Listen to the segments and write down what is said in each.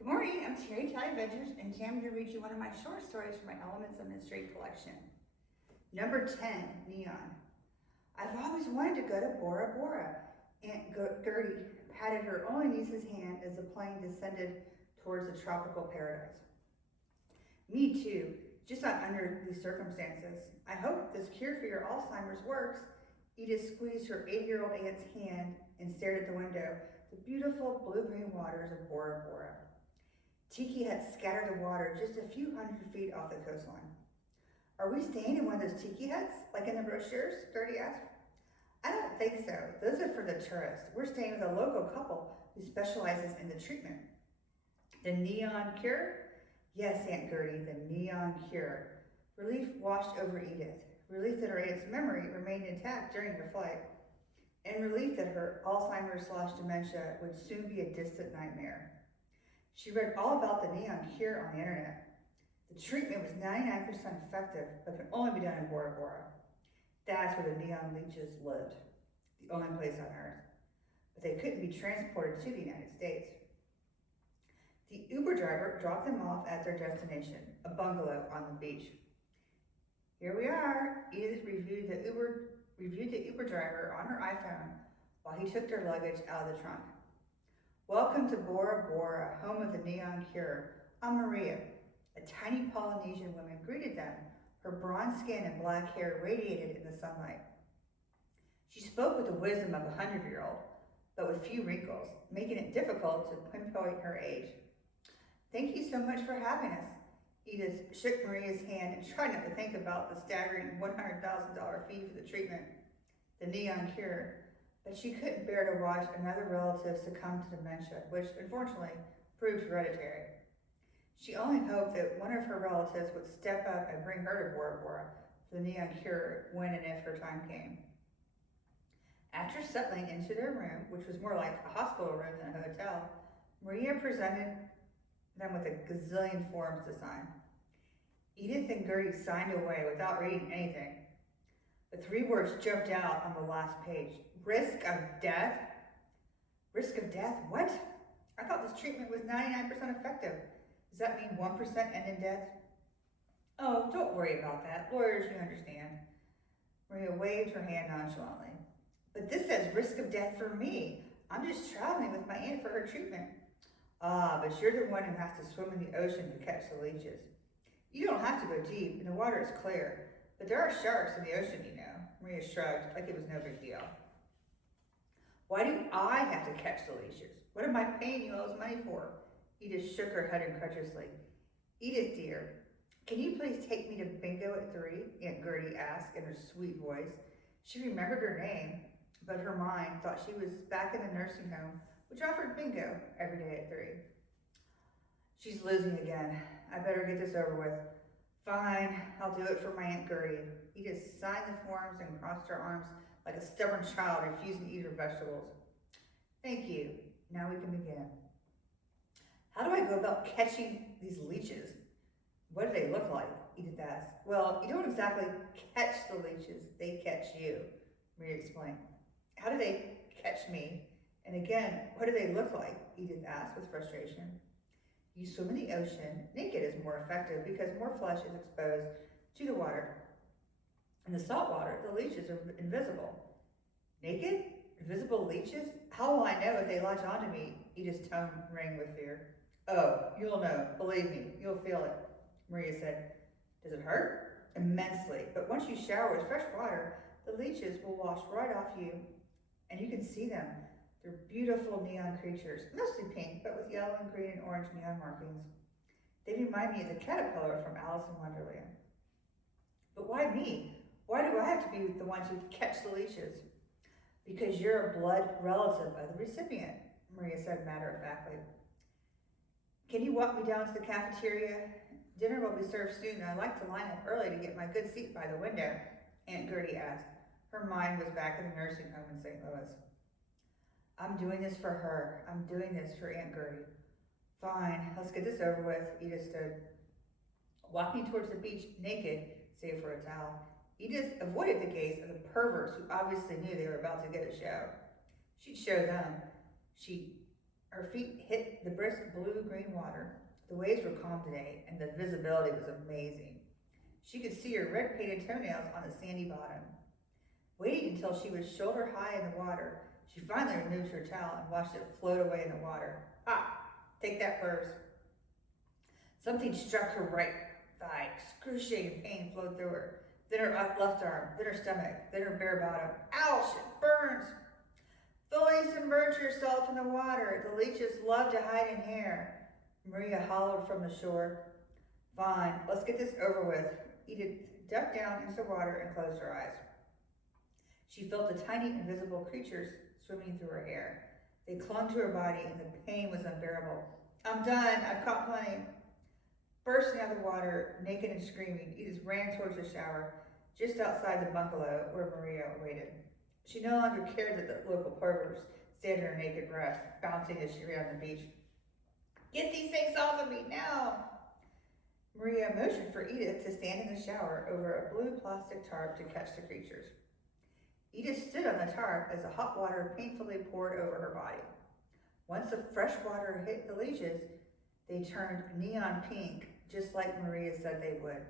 Good morning, I'm TerriTalleyVenters, and today I'm going to read you one of my short stories from my Elements of Mystery collection. Number 10, Neon. I've always wanted to go to Bora Bora. Aunt Gertie patted her only niece's hand as the plane descended towards the tropical paradise. Me too, just not under these circumstances. I hope this cure for your Alzheimer's works. Edith squeezed her 8-year-old aunt's hand and stared at the window, the beautiful blue-green waters of Bora Bora. Tiki huts scattered the water just a few hundred feet off the coastline. Are we staying in one of those tiki huts, like in the brochures? Gertie asked. I don't think so. Those are for the tourists. We're staying with a local couple who specializes in the treatment. The neon cure? Yes, Aunt Gertie, the neon cure. Relief washed over Edith. Relief that her aunt's memory remained intact during her flight. And relief that her Alzheimer's/dementia would soon be a distant nightmare. She read all about the neon cure on the internet. The treatment was 99% effective, but could only be done in Bora Bora. That's where the neon leeches lived, the only place on Earth. But they couldn't be transported to the United States. The Uber driver dropped them off at their destination, a bungalow on the beach. Here we are. Edith reviewed the Uber driver on her iPhone while he took their luggage out of the trunk. Welcome to Bora Bora, home of the neon cure. I'm Maria. A tiny Polynesian woman greeted them. Her bronze skin and black hair radiated in the sunlight. She spoke with the wisdom of a 100-year-old, but with few wrinkles, making it difficult to pinpoint her age. Thank you so much for having us. Edith shook Maria's hand and tried not to think about the staggering $100,000 fee for the treatment, the neon cure. But she couldn't bear to watch another relative succumb to dementia, which unfortunately proved hereditary. She only hoped that one of her relatives would step up and bring her to Bora Bora for the neon cure when and if her time came. After settling into their room, which was more like a hospital room than a hotel, Maria presented them with a gazillion forms to sign. Edith and Gertie signed away without reading anything. But 3 words jumped out on the last page. Risk of death? Risk of death? What? I thought this treatment was 99% effective. Does that mean 1% end in death? Oh, don't worry about that. Lawyers, you understand. Maria waved her hand nonchalantly. But this says risk of death for me. I'm just traveling with my aunt for her treatment. Ah, but you're the one who has to swim in the ocean to catch the leeches. You don't have to go deep, and the water is clear. But there are sharks in the ocean, you know. Maria shrugged, like it was no big deal. Why do I have to catch the leeches? What am I paying you all this money for? Edith shook her head incredulously. Edith, dear, can you please take me to bingo at 3? Aunt Gertie asked in her sweet voice. She remembered her name, but her mind thought she was back in the nursing home, which offered bingo every day at 3. She's losing again. I better get this over with. Fine, I'll do it for my Aunt Gertie. Edith signed the forms and crossed her arms like a stubborn child refusing to eat her vegetables. Thank you. Now we can begin. How do I go about catching these leeches? What do they look like? Edith asked. Well, you don't exactly catch the leeches. They catch you, Maria explained. How do they catch me? And again, what do they look like? Edith asked with frustration. You swim in the ocean. Naked is more effective because more flesh is exposed to the water. In the salt water, the leeches are invisible. Naked? Invisible leeches? How will I know if they latch onto me? Edith's tone rang with fear. Oh, you'll know. Believe me, you'll feel it, Maria said. Does it hurt? Immensely. But once you shower with fresh water, the leeches will wash right off you, and you can see them. They're beautiful neon creatures, mostly pink, but with yellow and green and orange neon markings. They remind me of the caterpillar from Alice in Wonderland. But why me? Why do I have to be the one to catch the leeches? Because you're a blood relative of the recipient, Maria said matter-of-factly. Can you walk me down to the cafeteria? Dinner will be served soon, and I'd like to line up early to get my good seat by the window, Aunt Gertie asked. Her mind was back in the nursing home in St. Louis. I'm doing this for her. I'm doing this for Aunt Gertie. Fine, let's get this over with. Edith stood, walking towards the beach naked, save for a towel. Edith avoided the gaze of the perverts who obviously knew they were about to get a show. She'd show them. She Her feet hit the brisk blue-green water. The waves were calm today, and the visibility was amazing. She could see her red-painted toenails on the sandy bottom. Waiting until she was shoulder high in the water, she finally removed her towel and watched it float away in the water. Ah, take that purse. Something struck her right thigh. Excruciating pain flowed through her. Then her left arm, then her stomach, then her bare bottom. Ouch, it burns. Fully submerge yourself in the water. The leeches love to hide in hair. Maria hollowed from the shore. Fine, let's get this over with. Edith ducked down into the water and closed her eyes. She felt the tiny invisible creatures swimming through her hair. They clung to her body and the pain was unbearable. I'm done, I've caught plenty. Bursting out of the water, naked and screaming, Edith ran towards the shower, just outside the bungalow where Maria waited. She no longer cared that the local perverts stared at her naked breast, bouncing as she ran on the beach. Get these things off of me now! Maria motioned for Edith to stand in the shower over a blue plastic tarp to catch the creatures. Edith stood on the tarp as the hot water painfully poured over her body. Once the fresh water hit the leeches, they turned neon pink, just like Maria said they would.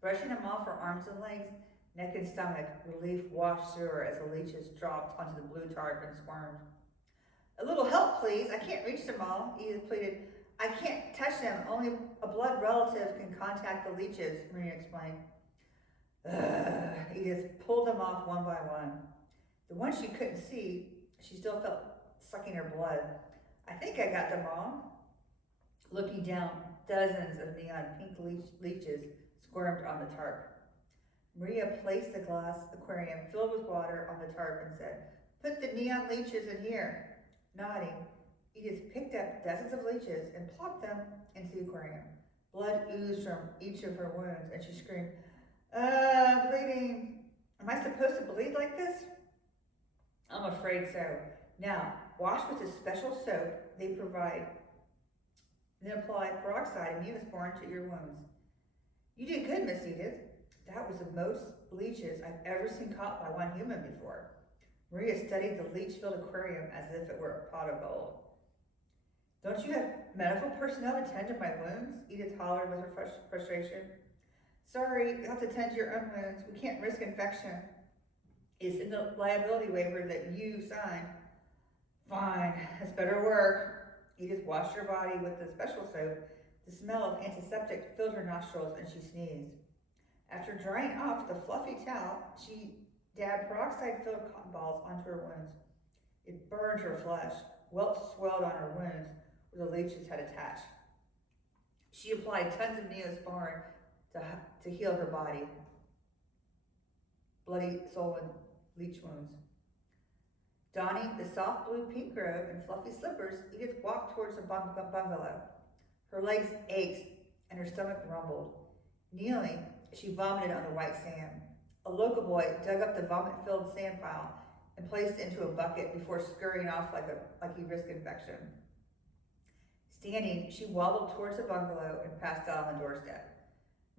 Brushing them off her arms and legs, neck and stomach, relief washed through her as the leeches dropped onto the blue tarp and squirmed. A little help, please. I can't reach them all, Edith pleaded. I can't touch them. Only a blood relative can contact the leeches, Maria explained. Edith pulled them off one by one. The ones she couldn't see, she still felt sucking her blood. I think I got them all. Looking down, dozens of neon pink leeches squirmed on the tarp. Maria placed the glass aquarium filled with water on the tarp and said, Put the neon leeches in here. Nodding, Edith picked up dozens of leeches and plopped them into the aquarium. Blood oozed from each of her wounds, and she screamed, bleeding. Am I supposed to bleed like this? I'm afraid so. Now, wash with a special soap they provide, then apply peroxide and Neosporin to your wounds. You did good, Miss Edith. That was the most leeches I've ever seen caught by one human before. Maria studied the leech-filled aquarium as if it were a pot of gold. Don't you have medical personnel to tend to my wounds? Edith hollered with her frustration. Sorry, you'll have to tend to your own wounds. We can't risk infection. It's in the liability waiver that you signed. Fine, that's better work. Edith washed her body with the special soap. The smell of antiseptic filled her nostrils and she sneezed. After drying off the fluffy towel, she dabbed peroxide-filled cotton balls onto her wounds. It burned her flesh. Welts swelled on her wounds where the leeches had attached. She applied tons of Neosporin to heal her body. Bloody, swollen leech wounds. Donning the soft blue pink robe and fluffy slippers, Edith walked towards the bungalow. Her legs ached and her stomach rumbled. Kneeling, she vomited on the white sand. A local boy dug up the vomit-filled sand pile and placed it into a bucket before scurrying off like he risked infection. Standing, she wobbled towards the bungalow and passed out on the doorstep.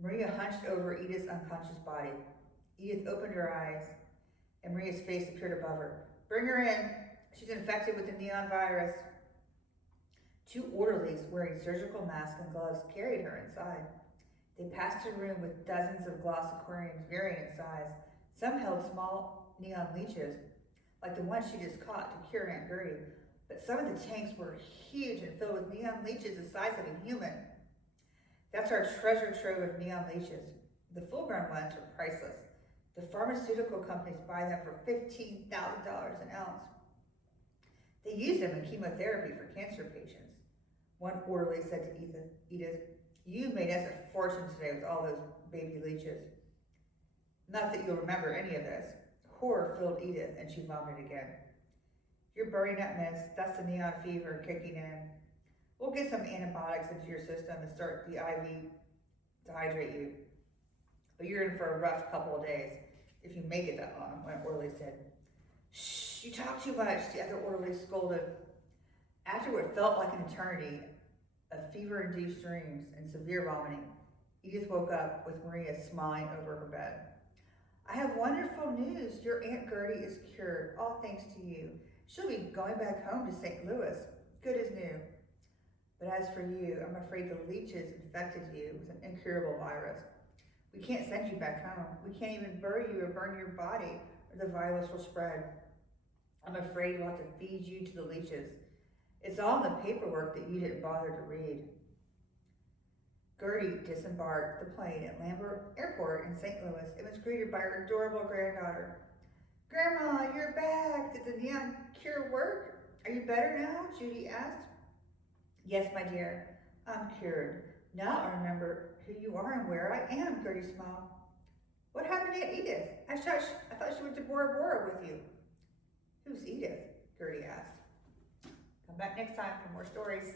Maria hunched over Edith's unconscious body. Edith opened her eyes, and Maria's face appeared above her. Bring her in. She's infected with the neon virus. Two orderlies wearing surgical masks and gloves carried her inside. They passed a room with dozens of glass aquariums varying in size. Some held small neon leeches, like the one she just caught to cure Aunt Gertie, but some of the tanks were huge and filled with neon leeches the size of a human. That's our treasure trove of neon leeches. The full-grown ones are priceless. The pharmaceutical companies buy them for $15,000 an ounce. They use them in chemotherapy for cancer patients. One orderly said to Edith, you made us a fortune today with all those baby leeches. Not that you'll remember any of this. Horror filled Edith, and she vomited again. You're burning up, miss. That's the neon fever kicking in. We'll get some antibiotics into your system and start the IV to hydrate you. But you're in for a rough couple of days, if you make it that long, one orderly said. Shh, you talk too much, the other orderly scolded. After what felt like an eternity of fever-induced dreams and severe vomiting, Edith woke up with Maria smiling over her bed. I have wonderful news. Your Aunt Gertie is cured, all thanks to you. She'll be going back home to St. Louis. good as new. But as for you, I'm afraid the leeches infected you with an incurable virus. We can't send you back home. We can't even bury you or burn your body, or the virus will spread. I'm afraid we'll have to feed you to the leeches. It's all in the paperwork that you didn't bother to read. Gertie disembarked the plane at Lambert Airport in St. Louis and was greeted by her adorable granddaughter. Grandma, you're back. Did the neon cure work? Are you better now? Judy asked. Yes, my dear, I'm cured. Now I remember who you are and where I am, Gertie smiled. What happened to Aunt Edith? I thought she went to Bora Bora with you. Who's Edith? Gertie asked. Come back next time for more stories.